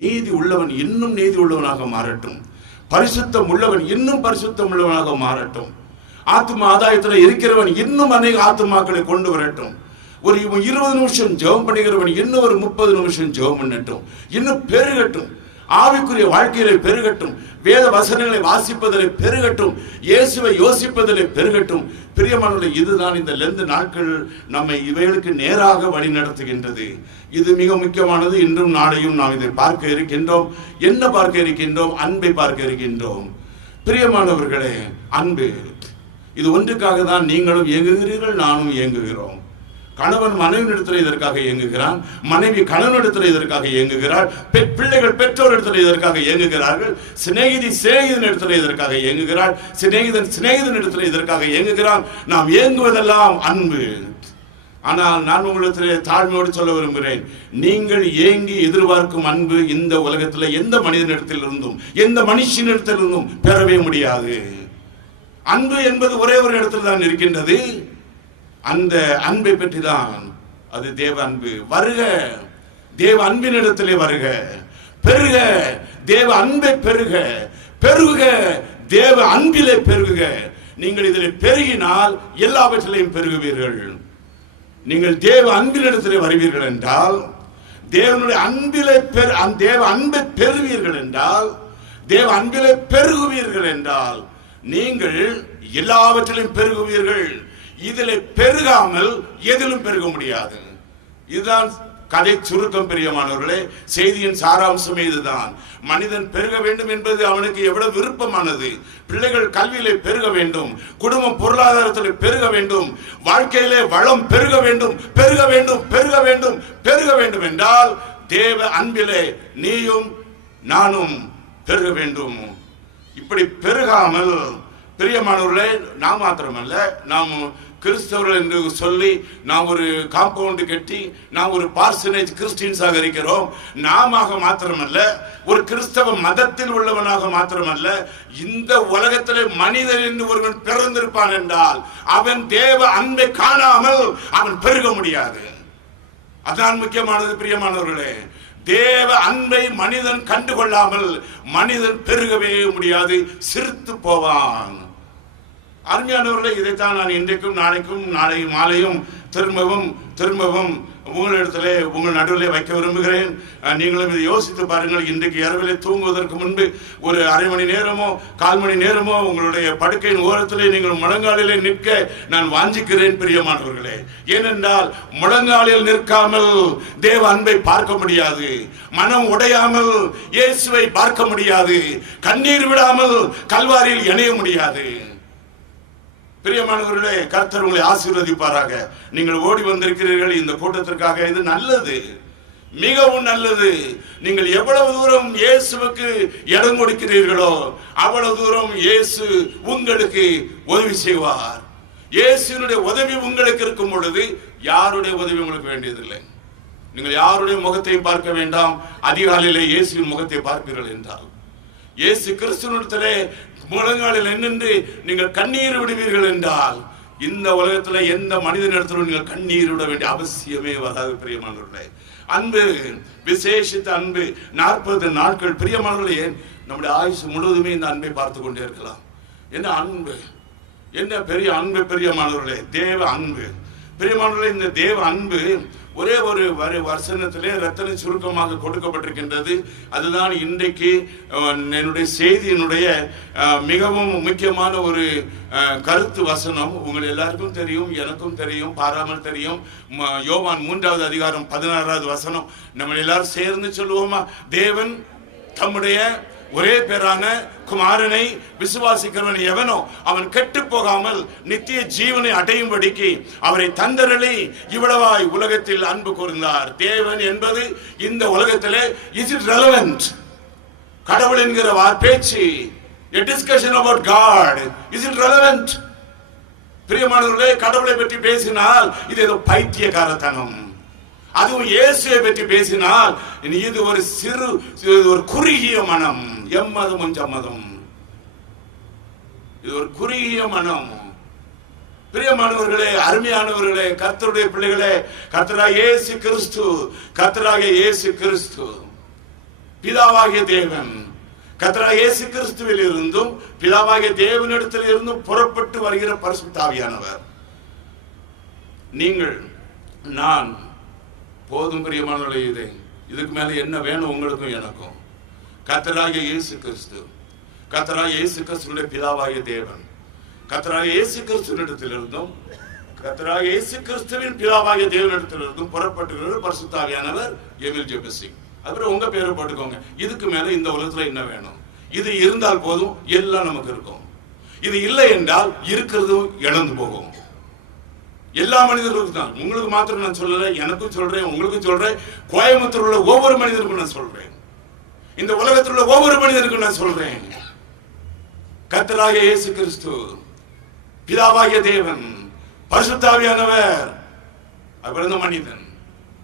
நீதி உள்ளவன் இன்னும் நீதி உள்ளவனாக மாறட்டும். பரிசுத்தம் உள்ளவன் இன்னும் பரிசுத்தம் உள்ளவனாக மாறட்டும். ஆத்ம ஆதாயத்தில் இருக்கிறவன் இன்னும் அநேக ஆத்மாக்களை கொண்டு வரட்டும். ஒரு இவன் இருபது நிமிஷம் ஜெபம் பண்ணுகிறவன் இன்னும் ஒரு முப்பது நிமிஷம் ஜெபம் பண்ணட்டும். இன்னும் பெருகட்டும். ஆவிக்குரிய வாழ்க்கையிலே பெருகட்டும். வேத வசனங்களை வாசிப்பதிலே பெருகட்டும். இயேசுவை யோசிப்பதிலே பெருகட்டும். பிரியமானவர்களே இதுதான் இந்த லெந்து நாட்கள் நம்மை இவைகளுக்கு நேராக வழி நடத்துகின்றது. இது மிக முக்கியமானது. இன்றும் நாளையும் நாம் இதை பார்க்க இருக்கின்றோம். என்ன பார்க்க இருக்கின்றோம்? அன்பை பார்க்க இருக்கின்றோம். பிரியமானவர்களே அன்பு. இது ஒன்றுக்காக தான் நீங்களும் இயங்குகிறீர்கள் நானும் இயங்குகிறோம். கணவன் மனைவியிடத்தில் இதற்காக இயங்குகிறான் மனைவி கணவனிடத்தில் இதற்காக இயங்குகிறாள் பெ- பிள்ளைகள் இடத்துல இதற்காக இயங்குகிறார்கள் சிநேகிதி சிநேகிதனிடத்தில் இதற்காக இயங்குகிறாள் சிநேகிதன் சிநேகிதனிடத்தில் இதற்காக இயங்குகிறான். நாம் இயங்குவதெல்லாம் அன்பு. ஆனால் நான் உங்களிடத்திலே தாழ்மையோடு சொல்ல விரும்புகிறேன் நீங்கள் ஏங்கி எதிர்பார்க்கும் அன்பு இந்த உலகத்தில் எந்த மனிதனிடத்தில் இருந்தும் எந்த மனுஷனிடத்தில் இருந்தும் பெறவே முடியாது. அன்பு என்பது ஒரே ஒரு இடத்தில் தான் இருக்கின்றது. அந்த அன்பை பற்றி தான் அது தேவ அன்பு. வருக தேவ அன்பினிடத்திலே வருக. பெருக தேவ அன்பை பெருக. பெருக தேவ அன்பிலே பெருகுக நீங்கள் இதில் பெருகினால் எல்லாவற்றிலையும் பெருகுவீர்கள். நீங்கள் தேவ அன்பினிடத்திலே வருவீர்கள் என்றால் தேவனுடைய அன்பிலே பெரு அந்த தேவ அன்பை பெறுவீர்கள் என்றால் தேவ அன்பிலே பெருகுவீர்கள் என்றால் நீங்கள் எல்லாவற்றிலும் பெருகுவீர்கள். இதில் பெருகாமல் எதிலும் பெருக முடியாது. இதுதான் கதை சுருக்கம் பெரியமானவர்களே. செய்தியின் சாராம்சமே இதுதான். மனிதன் பெருக வேண்டும் என்பது அவனுக்கு எவ்வளவு விருப்பமானது. பிள்ளைகள் கல்வியிலே பெருக வேண்டும். குடும்பம் பொருளாதாரத்தில் பெருக வேண்டும். வாழ்க்கையிலே வளம் பெருக வேண்டும். பெருக வேண்டும். பெருக வேண்டும். பெருக வேண்டும் என்றால் தேவ அன்பிலே நீயும் நானும் பெருக வேண்டும். இப்படி பெருகாமல் பிரியமானவர்களே நாம் மாத்திரமல்ல நாம் கிறிஸ்தவர்கள் என்று சொல்லி நாம் ஒரு காம்பவுண்டு கட்டி நாம் ஒரு பார்சனேஜ் கிறிஸ்டின்ஸாக இருக்கிறோம் நாம மாத்திரமல்ல ஒரு கிறிஸ்தவ மதத்தில் உள்ளவனாக மாத்திரமல்ல இந்த உலகத்திலே மனிதன் என்று ஒருவன் பிறந்திருப்பான் என்றால் அவன் தேவ அன்பை காணாமல் அவன் பெருக முடியாது. அதான் முக்கியமானது பிரியமானவர்களே. தேவ அன்பை மனிதன் கண்டுகொள்ளாமல் மனிதன் பெருகவே முடியாது சிரித்து போவான். அருமையானவர்களை இதைத்தான் நான் இன்றைக்கும் நாளைக்கும் நாளை மாலையும் திரும்பவும் திரும்பவும் உங்களிடத்திலே உங்கள் நடுவிலே வைக்க விரும்புகிறேன். நீங்களும் இதை யோசித்து பாருங்கள். இன்றைக்கு இரவிலே தூங்குவதற்கு முன்பு ஒரு அரை மணி நேரமோ கால் மணி நேரமோ உங்களுடைய படுக்கையின் ஓரத்திலே நீங்கள் முழங்காலிலே நிற்க நான் வாஞ்சிக்கிறேன் பிரியமானவர்களே. ஏனென்றால் முழங்காலில் நிற்காமல் தேவ அன்பை பார்க்க முடியாது. மனம் உடையாமல் இயேசுவை பார்க்க முடியாது. கண்ணீர் விடாமல் கல்வாரியில் இணைய முடியாது. பிரியமானவர்களே கர்த்தர் உங்களை ஆசீர்வதிப்பாராக. நீங்கள் ஓடி வந்திருக்கிறீர்கள் இந்த கூட்டத்திற்காக இது நல்லது. மிகவும் நல்லது. நீங்கள் எவ்வளவு தூரம் இயேசுவுக்கு இடம் கொடுக்கிறீர்களோ அவ்வளவு தூரம் இயேசு உங்களுக்கு உதவி செய்வார். இயேசுனுடைய உதவி உங்களுக்கு இருக்கும் பொழுது யாருடைய உதவி உங்களுக்கு வேண்டியதில்லை? நீங்கள் யாருடைய முகத்தையும் பார்க்க வேண்டாம். அதிகாலையிலே இயேசுவின் முகத்தை பார்ப்பீர்கள் என்றால். இயேசு கிறிஸ்துவனிடத்திலே முழங்காலில் நின்று நீங்கள் கண்ணீர் விடுவீர்கள் என்றால் இந்த உலகத்துல எந்த மனிதனிடத்திலும் நீங்கள் கண்ணீர் விட வேண்டிய அவசியமே வராது பிரியமானவர்களே. அன்பு விசேஷித்த அன்பு நாற்பது நாட்கள் பிரியமானவர்களே நம்முடைய ஆயுசு முழுவதுமே இந்த அன்பை பார்த்து கொண்டே இருக்கலாம். என்ன அன்பு? என்ன பெரிய அன்பு பிரியமானவர்களே? தேவ அன்பு. பிரியமானவர்களே இந்த தேவ அன்பு ஒரே ஒரு வரி வசனத்திலே ரத்தன சுருக்கமாக கொடுக்கப்பட்டிருக்கின்றது. அதுதான் இன்றைக்கு என்னுடைய செய்தியினுடைய மிகவும் முக்கியமான ஒரு கருத்து வசனம். உங்கள் எல்லாருக்கும் தெரியும் எனக்கும் தெரியும் பாராமல் தெரியும். யோவான் மூன்றாவது அதிகாரம் பதினாறாவது வசனம். நம்ம எல்லாரும் சேர்ந்து சொல்லுவோமா? தேவன் தம்முடைய ஒரே பேரான குமாரனை விசுவாசிக்கிறவன் எவனோ அவன் கெட்டு போகாமல் நித்திய ஜீவனை அடையும்படிக்கு அவரை தந்தரளி இவ்வளவாய் உலகத்தில் அன்பு கூர்ந்தார். தேவன் என்பது இந்த உலகத்திலே இஸ் இட் ரெலவென்ட் கடவுள் என்கிற வார் பேச்சு a discussion about God is it relevant பிரியமானவர்களே கடவுளை பற்றி பேசினால் இது ஏதோ பைத்தியக்காரத்தனம். அதுவும் இயேசுவை பற்றி பேசினால் இது ஒரு சிறு ஒரு குறுகிய மனம். எம்மதமும் சம்மதம் இது ஒரு குறுகிய மனம். பிரியமானவர்களே அருமையானவர்களே கர்த்தருடைய பிள்ளைகளே கர்த்தராக இயேசு கிறிஸ்து கர்த்தராக இயேசு கிறிஸ்து பிதாவாகிய தேவன் கர்த்தராக இயேசு கிறிஸ்துவில் இருந்தும் பிதாவாகிய தேவனிடத்தில் இருந்தும் புறப்பட்டு வருகிற பரிசுத்தாவியானவர் நீங்கள் நான் போதும் பிரியமானவர்களே இது இதுக்கு மேல என்ன வேணும் உங்களுக்கும் எனக்கும்? கத்தராக இயேசு கிறிஸ்து கத்தராக இயேசு கிறிஸ்துடைய பிதாவாகிய தேவன் கத்தராக இயேசு கிறிஸ்துவனிடத்திலிருந்தும் கத்தராக இயேசு கிறிஸ்துவின் பிதாவாகிய தேவனிடத்திலிருந்தும் புறப்பட்டுகிறது பரிசுத்தாவியானவர் எமில் ஜெபசிங் அப்புறம் உங்க பேரை போட்டுக்கோங்க. இதுக்கு மேல இந்த உலகத்துல என்ன வேணும்? இது இருந்தால் போதும் எல்லாம் நமக்கு இருக்கும். இது இல்லை என்றால் இருக்கிறதும் இழந்து போகும். எல்லா மனிதர்களுக்கும் தான். உங்களுக்கு மாத்திரம் நான் சொல்லலை எனக்கும் சொல்றேன் உங்களுக்கும் சொல்றேன். கோயம்புத்தூர் உள்ள ஒவ்வொரு மனிதருக்கும் நான் சொல்றேன். இந்த உலகத்தில் உள்ள ஒவ்வொரு மனிதருக்கும் நான் சொல்றேன். கத்தராக இயேசு கிறிஸ்து பிதாவாகிய தேவன் பரிசுத்தாவியானவர் பிறந்த மனிதன்.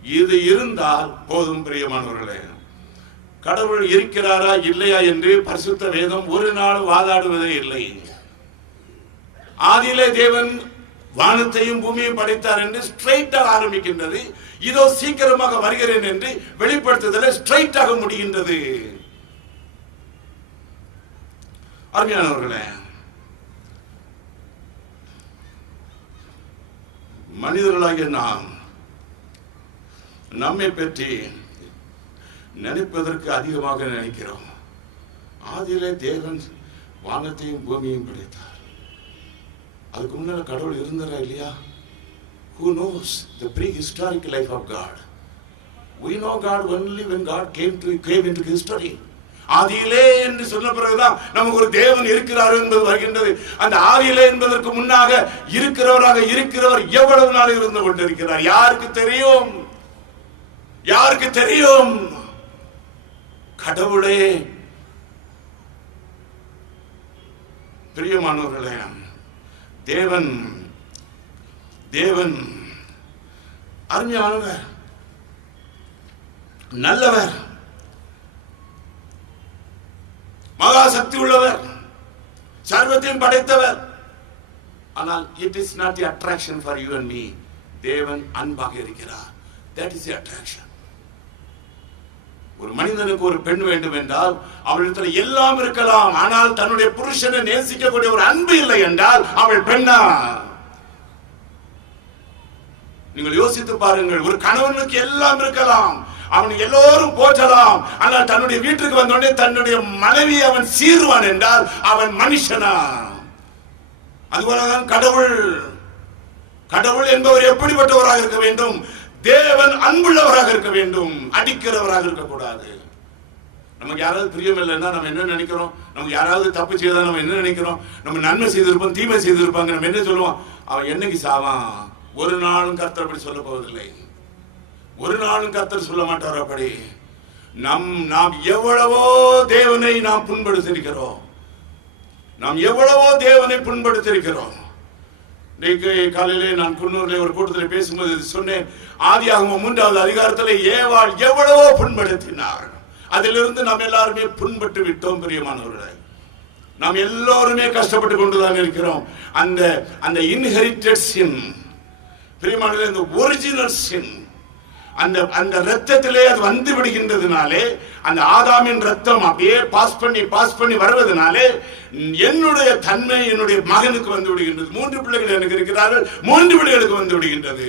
இது இருந்தால் போதும் பிரியமானவர்களே. கடவுள் இருக்கிறாரா இல்லையா என்று பரிசுத்த வேதம் ஒரு நாள் வாதாடுவதே இல்லை. ஆதியிலே தேவன் வானத்தையும் பூமியையும் படைத்தார் என்று ஸ்ட்ரைட்டாக ஆரம்பிக்கின்றது. இதோ சீக்கிரமாக வருகிறேன் என்று வெளிப்படுத்துதல ஸ்ட்ரைட்டாக முடிகின்றது. அருமையானவர்களே மனிதர்களாகிய நாம் நம்மை பற்றி நினைப்பதற்கு அதிகமாக நினைக்கிறோம். ஆதியிலே தேவன் வானத்தையும் பூமியையும் படைத்தார். அதுக்கு முன்னால் கடவுள் இருந்தாரா இல்லையா? Who knows? The life of God we know God only when God came to came in to history ஆதியிலே என்று சொன்ன பிறகுதான் நமக்கு ஒரு தேவன் இருக்கிறார் என்பது வருகின்றது. அந்த ஆதியிலே என்பதற்கு முன்னாக இருக்கிறவராக இருக்கிறவர் எவ்வளவு நாள் இருந்து கொண்டிருக்கிறார்? யாருக்கு தெரியும்? யாருக்கு தெரியும்? கடவுளே. பிரியமானவர்களே தேவன் தேவன் அருமையானவர் நல்லவர் மகா சக்தி உள்ளவர் சர்வத்தையும் படைத்தவர். ஆனால் it is not the attraction for you and me தேவன் அன்பாக இருக்கிறார். தட் இஸ் தி அட்ராக்ஷன் ஒரு மனிதனுக்கு ஒரு பெண் வேண்டும் என்றால் அவளிடத்தில் எல்லாம் இருக்கலாம். ஆனால் தன்னுடைய புருஷனை நேசிக்கக்கூடிய ஒரு அன்பு இல்லை என்றால் அவள் பெண்ணா? நீங்கள் யோசித்து பாருங்கள் ஒரு கணவனுக்கு எல்லாம் இருக்கலாம். அவன் எல்லோரும் போற்றலாம். ஆனால் தன்னுடைய வீட்டுக்கு வந்தோடனே தன்னுடைய மனைவி அவன் சீருவான் என்றால் அவன் மனுஷனா? அதுபோலதான் கடவுள். கடவுள் என்பவர் எப்படிப்பட்டவராக இருக்க வேண்டும்? தேவன் அன்புள்ளவராக இருக்க வேண்டும் அடிக்கிறவராக இருக்கக்கூடாது நமக்கு யாராவது பிரியம் இல்லைன்னா நம்ம என்ன நினைக்கிறோம்? நமக்கு யாராவது தப்பு செய்தா நம்ம என்ன நினைக்கிறோம்? நம்ம நன்மை செய்திருப்போம் தீமை செய்திருப்பாங்க நம்ம என்ன சொல்லுவோம்? அவன் என்னைக்கு சாவான்? ஒரு நாளும் கர்த்தர் அப்படி சொல்ல போவதில்லை. ஒரு நாளும் கர்த்தர் சொல்ல மாட்டார் அப்படி. நம் நாம் எவ்வளவோ தேவனை நாம் புண்படுத்திருக்கிறோம் நாம் எவ்வளவோ தேவனை புண்படுத்திருக்கிறோம் இன்னைக்கு காலையிலே நான் குன்னூர்ல ஒரு கூட்டத்தில் பேசும்போது சொன்னேன். ஆதி ஆதியாகமம் மூன்றாவது அதிகாரத்தில் ஏவாள் எவ்வளவோ புண்படுத்தினார். அதிலிருந்து நாம் எல்லாருமே புண்பட்டு விட்டோம் பிரியமானவர்களே. நாம் எல்லோருமே கஷ்டப்பட்டு கொண்டுதான் இருக்கிறோம். அந்த அந்த இன்ஹெரிட்டட் சின் பிரியமானவர்களே இந்த ஒரிஜினல் சின் அந்த அந்த ரத்தத்திலே அது வந்து விடுகின்றதுனாலே அந்த ஆதாமின் ரத்தம் அப்படியே பாஸ் பண்ணி பாஸ் பண்ணி வருவதனாலே என்னுடைய தன்மை என்னுடைய மகனுக்கு வந்து விடுகின்றது. மூன்று பிள்ளைகள் எனக்கு இருக்கிறார்கள் மூன்று பிள்ளைகளுக்கு வந்து விடுகின்றது.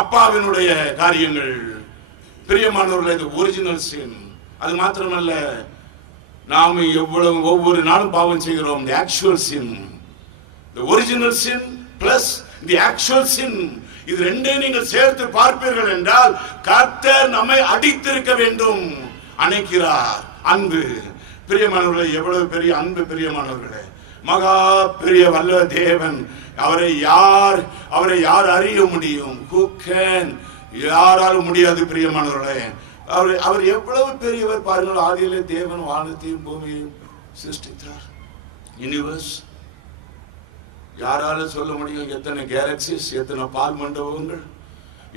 அப்பாவினுடைய காரியங்கள். பிரியமானவர்கள் இது ஒரிஜினல் சீன் அது மாத்திரமல்ல நாம் எவ்வளவு ஒவ்வொரு நாளும் பாவம் செய்கிறோம். The actual sin the original sin plus the actual sin இது ரெண்டையும் நீங்கள் சேர்த்து பார்ப்பீர்கள் என்றால் கர்த்தர் நம்மை அடித்திருக்க வேண்டும். அணைக்கிறார். அன்பு. பிரியமானவர்களே எவ்வளவு பெரிய அன்பு பிரியமானவர்களே. மகா பெரிய வல்ல தேவன். அவரை யார் அவரை யார் அறிய முடியும்? Who யாராலும் முடியாது பிரியமானவர்களே. அவர் அவர் எவ்வளவு பெரியவர் பாருங்கள். ஆதியிலே தேவன் வானத்தையும் பூமியையும் சிருஷ்டித்தார் யூனிவர்ஸ் யாரால சொல்ல முடியும் எத்தனை கேலக்சிஸ் எத்தனை பால் மண்டபங்கள்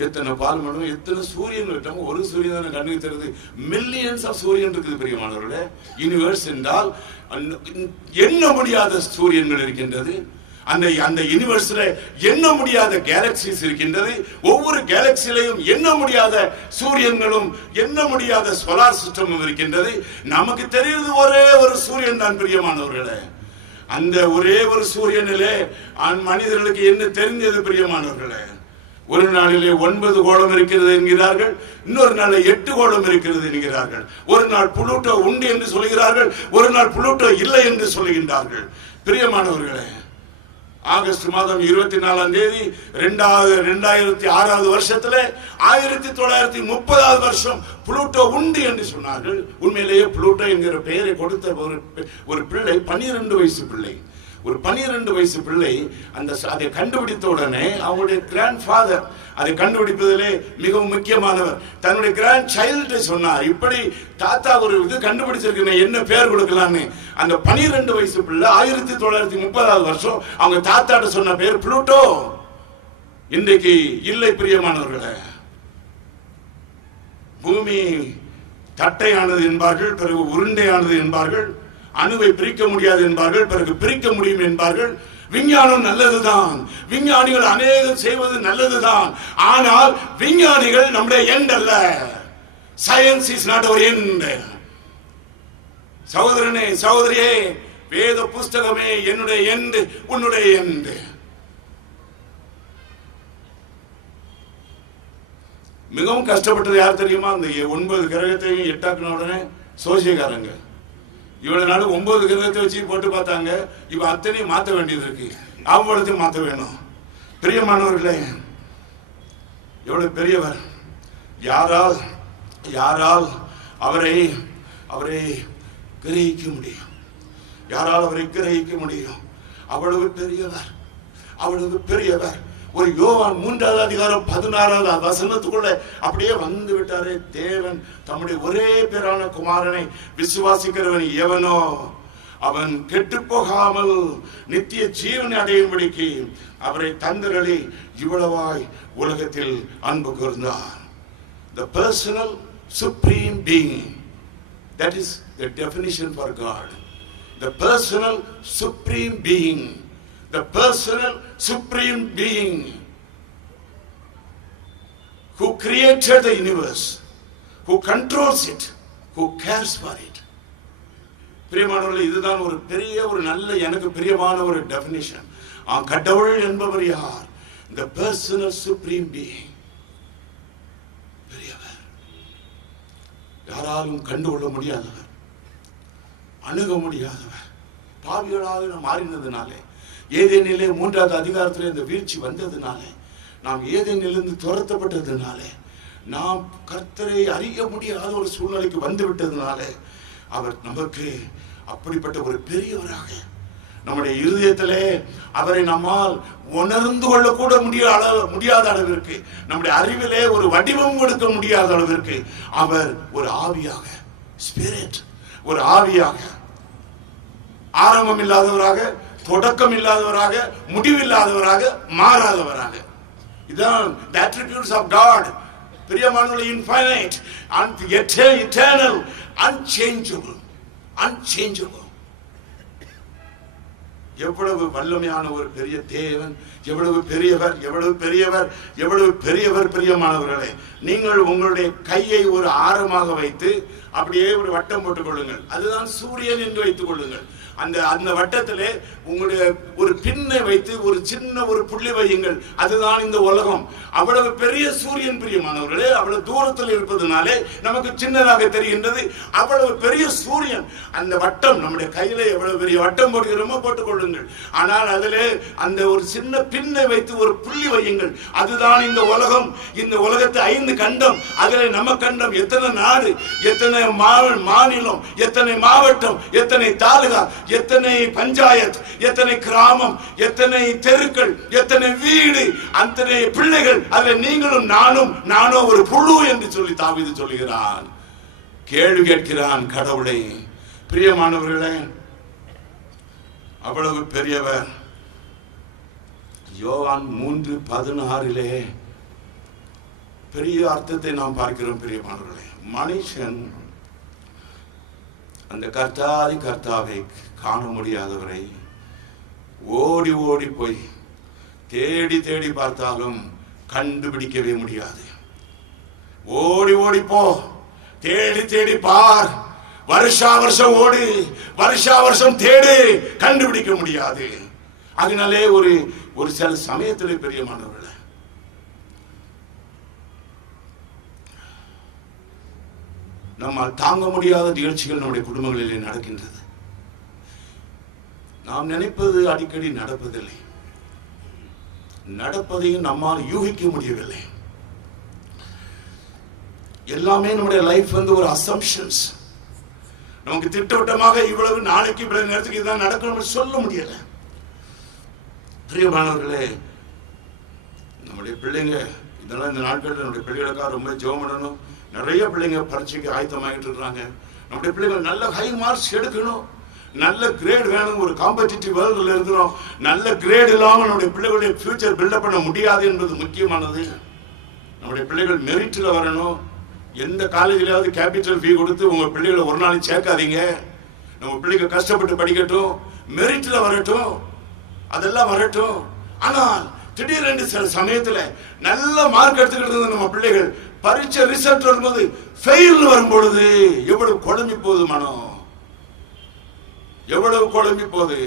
எத்தனை பால் மண்டபம் எத்தனை சூரியன் விட்டோம் ஒரு சூரியன் தானே கண்ணுக்கு தெரியுது. மில்லியன்ஸ் ஆஃப் சூரியன் இருக்குது பிரியமானவர்களே. யூனிவர்ஸ் என்றால் எண்ண முடியாத சூரியன்கள் இருக்கின்றது. அந்த அந்த யூனிவர்ஸ்ல எண்ண முடியாத கேலக்சிஸ் இருக்கின்றது. ஒவ்வொரு கேலக்சிலையும் எண்ண முடியாத சூரியன்களும் எண்ண முடியாத சோலார் சிஸ்டமும் இருக்கின்றது. நமக்கு தெரியுது ஒரே ஒரு சூரியன் தான் பிரியமானவர்களே. அந்த ஒரே ஒரு சூரியனிலே மனிதர்களுக்கு என்ன தெரிஞ்சது பிரியமானவர்களே? ஒரு நாளிலே ஒன்பது கோலம் இருக்கிறது என்கிறார்கள் இன்னொரு நாளில் எட்டு கோலம் இருக்கிறது என்கிறார்கள். ஒரு நாள் புளூட்டோ உண்டு என்று சொல்கிறார்கள் ஒரு நாள் புளூட்டோ இல்லை என்று சொல்லுகின்றார்கள். பிரியமானவர்களே ஆகஸ்ட் மாதம் இருபத்தி நாலாம் தேதி ரெண்டாவது ரெண்டாயிரத்தி ஆறாவது வருஷத்துல ஆயிரத்தி தொள்ளாயிரத்தி முப்பதாவது வருஷம் புளூட்டோ உண்டு என்று சொன்னார்கள். உண்மையிலேயே புளூட்டோ என்கிற பெயரை கொடுத்த ஒரு ஒரு பிள்ளை பன்னிரண்டு வயசு பிள்ளை. ஒரு பன்னிரண்டு வயசு பிள்ளை அந்த அதை கண்டுபிடித்த உடனே அவங்களுடைய கிராண்ட் ஃபாதர் அதை கண்டுபிடிப்பதிலே மிகவும் முக்கியமானவர். தன்னுடைய கிராண்ட் சைல்டு சொன்னார் இப்படி தாத்தா ஒரு இது கண்டுபிடிச்சிருக்கேன் என்ன பேர் கொடுக்கலான்னு அந்த பனிரெண்டு வயசு பிள்ளை ஆயிரத்தி தொள்ளாயிரத்தி முப்பதாவது வருஷம் அவங்க தாத்தாட்ட சொன்ன பேர் புளூட்டோ. இன்றைக்கு இல்லை பிரியமானவர்களே. பூமி தட்டையானது என்பார்கள் பிறகு உருண்டையானது என்பார்கள். அணுவை பிரிக்க முடியாது என்பார்கள் பிறகு பிரிக்க முடியும் என்பார்கள். விஞ்ஞானம் நல்லதுதான். விஞ்ஞானிகள் அநேகம் செய்வது நல்லதுதான். ஆனால் விஞ்ஞானிகள் நம்முடைய எண்ட் அல்ல. Science is not our end சகோதரனே சகோதரியே வேத புஸ்தகமே என்னுடைய எண்டு உன்னுடைய எண்டு மிகவும் கஷ்டப்பட்டது யார் தெரியுமா? அந்த ஒன்பது கிரகத்தையும் எட்டாக்குன உடனே சோசியக்காரங்க. இவ்வளவு நாள் ஒன்பது கிரகத்தை வச்சு போட்டு பார்த்தாங்க. இப்ப அத்தனையும் மாத்த வேண்டியது இருக்கு. அவங்களத்தையும் மாத்த வேணும். பிரியமானவர்களே எவ்வளவு பெரியவர். யாரால் யாரால் அவரை அவரை கிரகிக்க முடியும்? யாரால் அவரை கிரகிக்க முடியும்? அவ்வளவு பெரியவர் அவ்வளவு பெரியவர். ஒரு யோவான் மூன்றாவது அதிகாரம் பதினாறாவது வசனத்துக்குள்ள அப்படியே வந்து விட்டாரே தேவன் தம்முடைய ஒரே பேரான குமாரனை விசுவாசிக்கிறவன் எவனோ? அவன் கெட்டு போகாமல் நித்திய ஜீவனை அடையும்படிக்கு அவரை தந்தரளி இவ்வளவாய் உலகத்தில் அன்பு கூர்ந்தார். The personal supreme being that is the definition for God the personal supreme being the personal supreme being who created the universe who controls it who cares for it. பிரியமானவர்கள் இதுதான் ஒரு பெரிய ஒரு நல்ல எனக்கு பிரியமான ஒரு டெபினிஷன் கடவுள் என்பவர் யார்? இந்த பர்சனல் சுப்ரீம் பீயிங் பெரியவர். யாராலும் கண்டுகொள்ள முடியாதவர். அணுக முடியாதவர். பாவிகளாக நாம் மாறினதுனாலே. ஏதேனிலே மூன்றாவது அதிகாரத்தில் இந்த வீழ்ச்சி வந்ததுனாலே நாம் ஏதேனிலிருந்து துரத்தப்பட்டதுனாலே நாம் கர்த்தரை அறிய முடியாத ஒரு சூழ்நிலைக்கு வந்து விட்டதுனாலே அவர் நமக்கு அப்படிப்பட்ட ஒரு பெரியவராக நம்முடைய இருதயத்திலே அவரை நம்மால் உணர்ந்து கொள்ளக்கூட முடியாத அளவு முடியாத அளவிற்கு நம்முடைய அறிவிலே ஒரு வடிவம் கொடுக்க முடியாத அளவிற்கு அவர் ஒரு ஆவியாக ஸ்பிரிட் ஒரு ஆவியாக ஆரம்பம் இல்லாதவராக தொடக்கம் இல்லாதவராக முடிவில்லாதவராக மாறாதவராக. இதான் the attributes of God. பிரியமானவர்களே infinite and eternal unchangeable unchangeable. எவ்வளவு வல்லமையான ஒரு பெரிய தேவன் எவ்வளவு பெரியவர் எவ்வளவு பெரியவர் எவ்வளவு பெரியவர் பிரியமானவர்களே. நீங்கள் உங்களுடைய கையை ஒரு ஆரமாக வைத்து அப்படியே ஒரு வட்டம் போட்டுக் கொள்ளுங்கள் அதுதான் சூரியன் என்று வைத்துக் கொள்ளுங்கள். அந்த அந்த வட்டத்திலே உங்களுடைய ஒரு பின்னை வைத்து ஒரு சின்ன ஒரு புள்ளி வையுங்கள். அதுதான் இந்த உலகம். அவ்வளவு பெரிய சூரியன் பிரியமானவர்களே அவ்வளவு தூரத்தில் இருப்பதனாலே நமக்கு சின்னதாக தெரிகின்றது. அவ்வளவு பெரிய சூரியன் அந்த வட்டம் நம்முடைய கையில எவ்வளவு பெரிய வட்டம் போடுகிறோமோ போட்டுக் கொள்ளுங்கள் ஆனால் அதிலே அந்த ஒரு சின்ன பின்னை வைத்து ஒரு புள்ளி வையுங்கள். அதுதான் இந்த உலகம். இந்த உலகத்தை ஐந்து கண்டம். அதிலே நம்ம கண்டம் எத்தனை நாடு எத்தனை எத்தனை மாநிலம் எத்தனை மாவட்டம் எத்தனை தாலுகா எத்தனை பஞ்சாயத் எத்தனை கிராமம் எத்தனை தெருக்கள் எத்தனை வீடு அத்தனை பிள்ளைகள் அதில் நீங்களும் நானும் நானோ ஒரு புழு என்று சொல்லி தாவிது சொல்கிறான் கேள்வி கேட்கிறான் கடவுளை. பிரியமானவர்களே அவ்வளவு பெரியவர். யோவான் மூன்று பதினாறிலே பெரிய அர்த்தத்தை நாம் பார்க்கிறோம் பிரியமானவர்களே. மனுஷன் அந்த கர்த்தாதி கர்த்தாவை காண முடியாதவரை ஓடி ஓடி போய் தேடி தேடி பார்த்தாலும் கண்டுபிடிக்கவே முடியாது. ஓடி ஓடி போ தேடி தேடி பார். வருஷா வருஷம் ஓடு வருஷா வருஷம் தேடு கண்டுபிடிக்க முடியாது. அதனாலே ஒரு ஒரு சில சமயத்தில் பெரிய நம்மால் தாங்க முடியாத நிகழ்ச்சிகள் நம்முடைய குடும்பங்களிலே நடக்கின்றது. நாம் நினைப்பது அடிக்கடி நடப்பதில்லை. நடப்பதையும் நம்மால் யூகிக்க முடியவில்லை. எல்லாமே நம்முடைய லைஃப் வந்து ஒரு அசம்ஷன்ஸ் நமக்கு திட்டவட்டமாக இவ்வளவு நாளைக்கு இவ்வளவு நேரத்துக்கு இதுதான் நடக்கணும் சொல்ல முடியல. பிரியமானவர்களே நம்முடைய பிள்ளைங்க இதெல்லாம் இந்த நாட்களில் நம்முடைய பிள்ளைகளுக்காக ரொம்ப ஜெபம் பண்ணணும். நிறைய பிள்ளைங்க பரீட்சைக்கு ஆயத்தமாகிட்டு இருக்காங்க நம்முடைய பிள்ளைகள் நல்ல ஹை மார்க்ஸ் எடுக்கணும். நல்ல கிரேட் வேணும். ஒரு காம்படிட்டிவ் வேர்ல்டில் இருக்கிறோம். நல்ல கிரேட் இல்லாமல் நம்முடைய பிள்ளைகளுடைய ஃபியூச்சர் பில்டப் பண்ண முடியாது என்பது முக்கியமானது. நம்முடைய பிள்ளைகள் மெரிட்டில் வரணும். எந்த காலேஜ்லயாவது கேபிட்டல் ஃபீ கொடுத்து உங்கள் பிள்ளைகளை ஒரு நாளைக்கு சேர்க்காதீங்க. நம்ம பிள்ளைங்க கஷ்டப்பட்டு படிக்கட்டும். மெரிட்டில் வரட்டும். அதெல்லாம் வரட்டும். ஆனால் திடீரென்று சில சமயத்தில் நல்ல மார்க் எடுத்துக்கிட்டு இருந்த நம்ம பிள்ளைகள் பரீட்சை ரிசல்ட் வரும்போது ஃபெயில் வரும்பொழுது எவ்வளவு குழம்பி போகுது மனம் எவ்வளவு குழம்பி போகுது?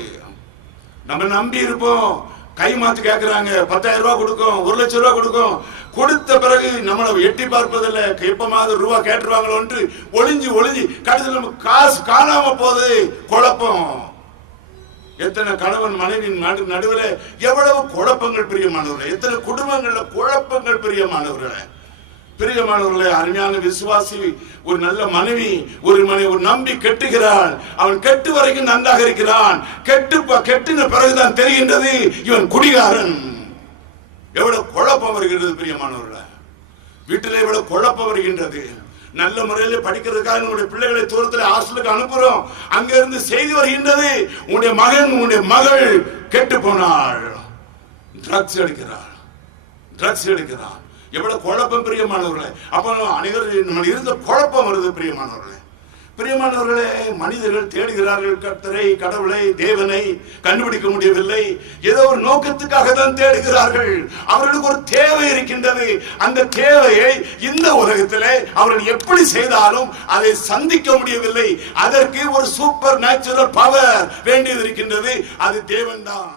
நம்ம நம்பி இருப்போம். கை மாத்து கேட்கிறாங்க பத்தாயிரம் ரூபாய் கொடுக்கும். ஒரு லட்சம் ரூபாய் கொடுக்கும். கொடுத்த பிறகு நம்மளை எட்டி பார்ப்பதில்ல. எப்பமாவது ரூபா கேட்டுருவாங்களோன்ட்டு ஒளிஞ்சு ஒளிஞ்சு கடைசியில் நம்ம காசு காணாம போகுது. குழப்பம். எத்தனை கணவன் மனைவி நடு நடுவில் எவ்வளவு குழப்பங்கள் பிரியமானவர்களே. எத்தனை குடும்பங்கள்ல குழப்பங்கள் பிரியமானவர்களை. பிரியமானவர்களே அருமையான விசுவாசி ஒரு நல்ல மனைவி ஒரு மனை ஒரு நம்பி கெட்டுகிறான் அவன் கெட்டு வரைக்கும் நன்றாக இருக்கிறான். கெட்டு ப- கெட்டின பிறகுதான் தெரிகின்றது இவன் குடிகாரன். எவ்வளவு குழப்பம் வருகிறது பிரியமானவர்களை. வீட்டில் எவ்வளவு குழப்பம் வருகின்றது. நல்ல முறையில் படிக்கிறதுக்காக உங்களுடைய பிள்ளைகளை தூரத்தில் ஹாஸ்டலுக்கு அனுப்புறோம். அங்கிருந்து செய்தி வருகின்றது உன்னுடைய மகன் உன்னுடைய மகள் கெட்டு போனாள். ட்ரக்ஸ் எடுக்கிறாள். ட்ரக்ஸ் எடுக்கிறான் எவ்வளவு குழப்பம் பிரியமானவர்களே. அப்போ அனைவர் இருந்த குழப்பம் வருது பிரியமானவர்களே. பிரியமானவர்களே மனிதர்கள் தேடுகிறார்கள் கர்த்தரை கடவுளை தேவனை கண்டுபிடிக்க முடியவில்லை. ஏதோ ஒரு நோக்கத்துக்காக தான் தேடுகிறார்கள். அவர்களுக்கு ஒரு தேவை இருக்கின்றது. அந்த தேவையை இந்த உலகத்திலே அவர்கள் எப்படி செய்தாலும் அதை சந்திக்க முடியவில்லை. அதற்கு ஒரு சூப்பர் நேச்சுரல் பவர் வேண்டியது இருக்கின்றது. அது தேவன் தான்